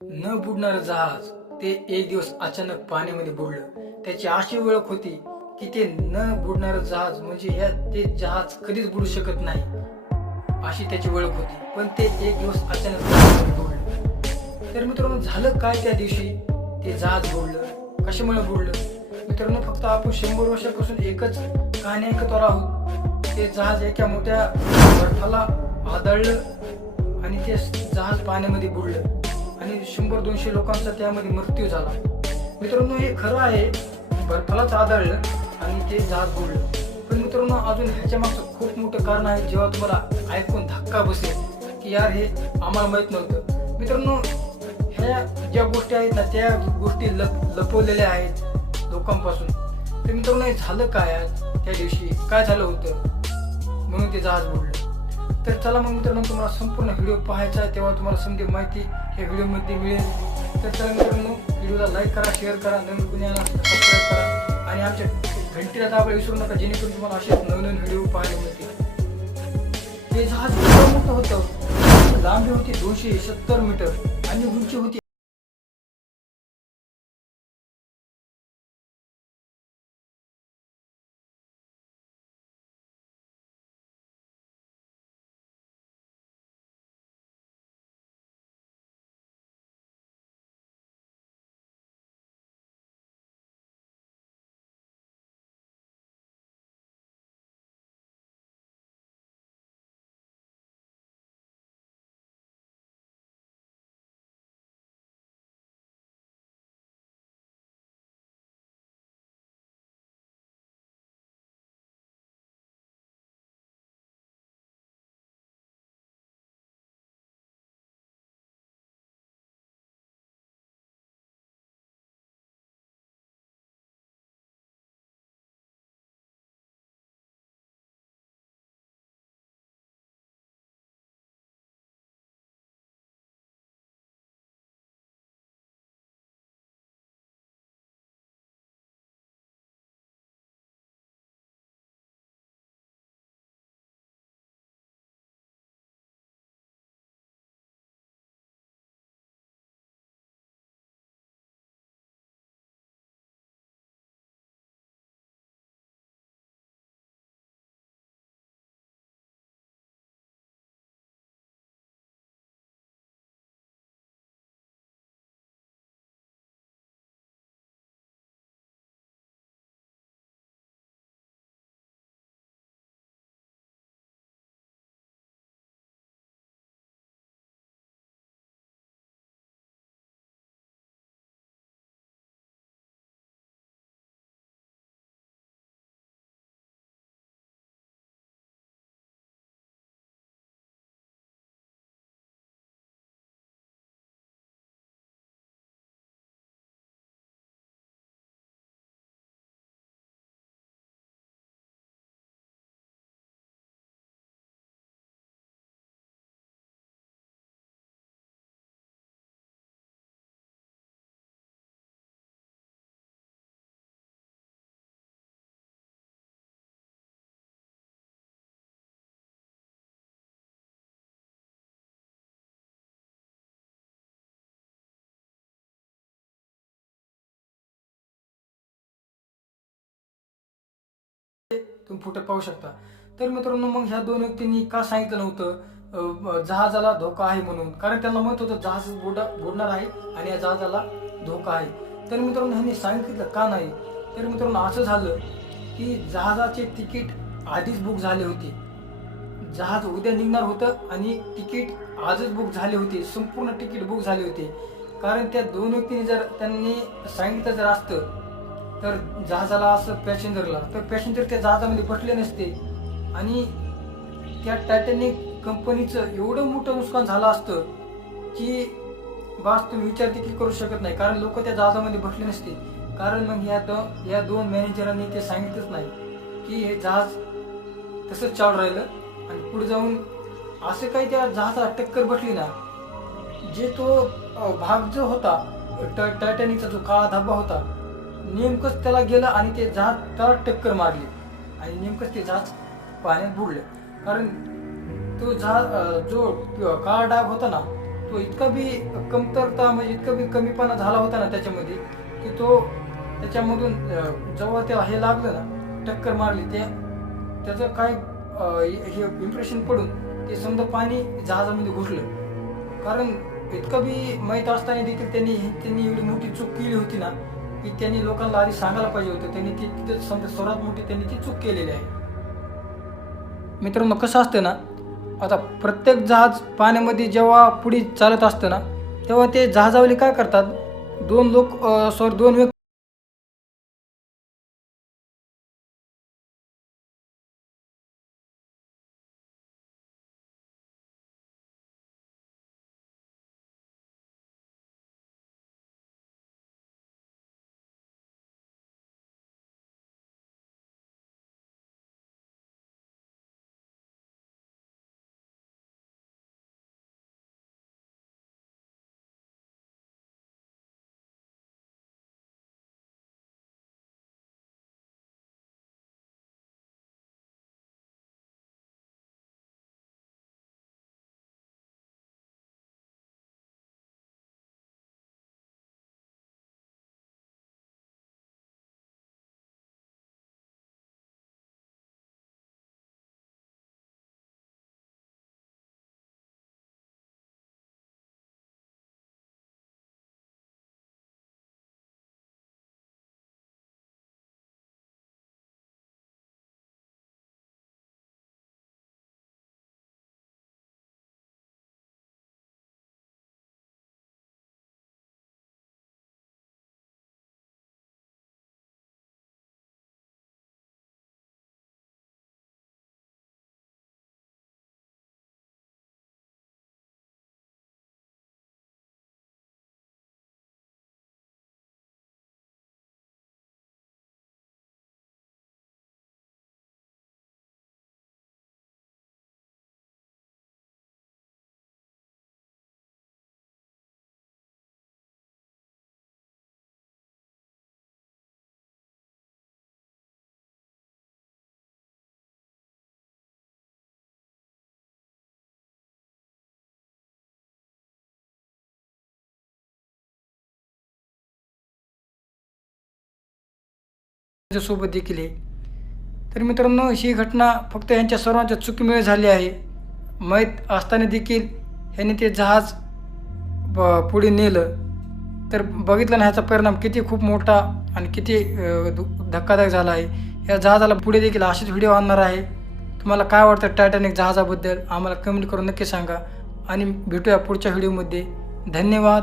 न बुडणारं जहाज ते एक दिवस अचानक पाण्यामध्ये बुडलं. त्याची अशी ओळख होती की ते न बुडणारं जहाज म्हणजे ह्या ते जहाज कधीच बुडू शकत नाही अशी त्याची ओळख होती. पण ते एक दिवस अचानक बुडलं. तर मित्रांनो झालं काय त्या दिवशी? ते जहाज बुडलं. कशामुळे बुडलं? मित्रांनो फक्त आपण शंभर वर्षापासून एकच कहाणी ऐकत आहोत. ते जहाज एका मोठ्या बर्फाला आदळलं आणि ते जहाज पाण्यामध्ये बुडलं. आणि शंभर दोनशे लोकांचा त्यामध्ये मृत्यू झाला. मित्रांनो हे खरं आहे. बर्फालाच आदळलं आणि ते जहाज बुडलं पण मित्रांनो अजून ह्याच्या मागचं खूप मोठं कारण आहे जेव्हा तुम्हाला ऐकून धक्का बसेल की यार हे आम्हाला माहीत नव्हतं. मित्रांनो ह्या ज्या गोष्टी आहेत ना त्या गोष्टी लप लपवलेल्या आहेत लोकांपासून. तर मित्रांनो हे झालं काय आज? त्या दिवशी काय झालं होतं? म्हणून ते जहाज बुडलं तर चला मग मित्रांनो तुम्हाला संपूर्ण व्हिडिओ पाहायचा आहे तेव्हा तुम्हाला समजे माहिती या व्हिडिओमध्ये मिळेल. तर चला मित्रांनो व्हिडिओला लाईक करा शेअर करा नवीन कुणाला सबस्क्राईब करा. आणि आमच्या घंटीला दाबायला विसरू नका जेणेकरून तुम्हाला असेच नवीन व्हिडिओ पाहायला मिळतील. हे जहाज मोठं होतं? लांबी होती दोनशे सत्तर मीटर आणि उंची होती तुम्ही फुटत पाहू शकता. तर मित्रांनो मग ह्या दोन व्यक्तींनी का सांगितलं नव्हतं? जहाजाला धोका आहे म्हणून. कारण त्यांना माहीत होतं जहाज बुडा बुडणार आहे आणि या जहाजाला धोका आहे. तर मित्रांनो ह्यांनी सांगितलं का नाही? तर मित्रांनो असं झालं की जहाजाचे तिकीट आधीच बुक झाले होते. जहाज उद्या निघणार होतं आणि तिकीट आजच बुक झाले होते. संपूर्ण तिकीट बुक झाले होते. कारण त्या दोन व्यक्तींनी जर त्यांनी सांगितलं जर असतं तर जहाजाला असं पॅसेंजरला तर पॅसेंजर त्या जहाजामध्ये बसले नसते. आणि त्या टायटॅनिक कंपनीचं एवढं मोठं नुकसान झालं असतं की बास तुम्ही विचार देखील करू शकत नाही कारण लोक त्या जहाजामध्ये बसले नसते. कारण मग या दो या दोन मॅनेजरांनी ते सांगितलंच नाही की हे जहाज तसंच चालू राहिलं आणि पुढे जाऊन असं काही त्या जहाजाला टक्कर बसली ना जे तो भाग जो होता ट- टायटॅनिकचा जो काळा धब्बा होता नेमकंच त्याला गेलं आणि ते जहाज त्याला टक्कर मारली. आणि नेमकंच ते जहाज पाण्यात बुडलं. कारण तो जहाज जो काळा डाग होता ना तो इतका बी कमतरता म्हणजे इतका बी कमीपणा झाला होता ना त्याच्यामध्ये की तो त्याच्यामधून जेव्हा ते हे लागलं ना टक्कर मारली ते त्याचं काय हे इम्प्रेशन पडून ते समजा पाणी जहाजामध्ये घुसलं. कारण इतकं बी माहीत असताना देखील त्यांनी त्यांनी एवढी मोठी चूक केली होती ना की त्यांनी लोकांना आधी सांगायला पाहिजे होतं. त्यांनी ती तिथे सर्वात मोठी त्यांनी ती चूक केलेली आहे. मित्रांनो कसं असतं ना आता प्रत्येक जहाज पाण्यामध्ये जेव्हा पुढे चालत असतं ना तेव्हा ते जहाजावले काय करतात? दोन लोक सॉरी दोन व्यक्ती सोबत देखील आहे. तर मित्रांनो ही घटना फक्त यांच्या सर्वांच्या चुकीमुळे झाली आहे. माहीत असताना देखील ह्याने ते जहाज ब- पुढे नेलं. तर बघितलं ना ह्याचा परिणाम किती खूप मोठा आणि किती धक्कादायक झाला आहे. या जहाजाला पुढे देखील असेच व्हिडिओ आणणार आहे. तुम्हाला काय वाटतं टायटॅनिक जहाजाबद्दल? आम्हाला कमेंट करून नक्की सांगा. आणि भेटूया पुढच्या व्हिडिओमध्ये धन्यवाद.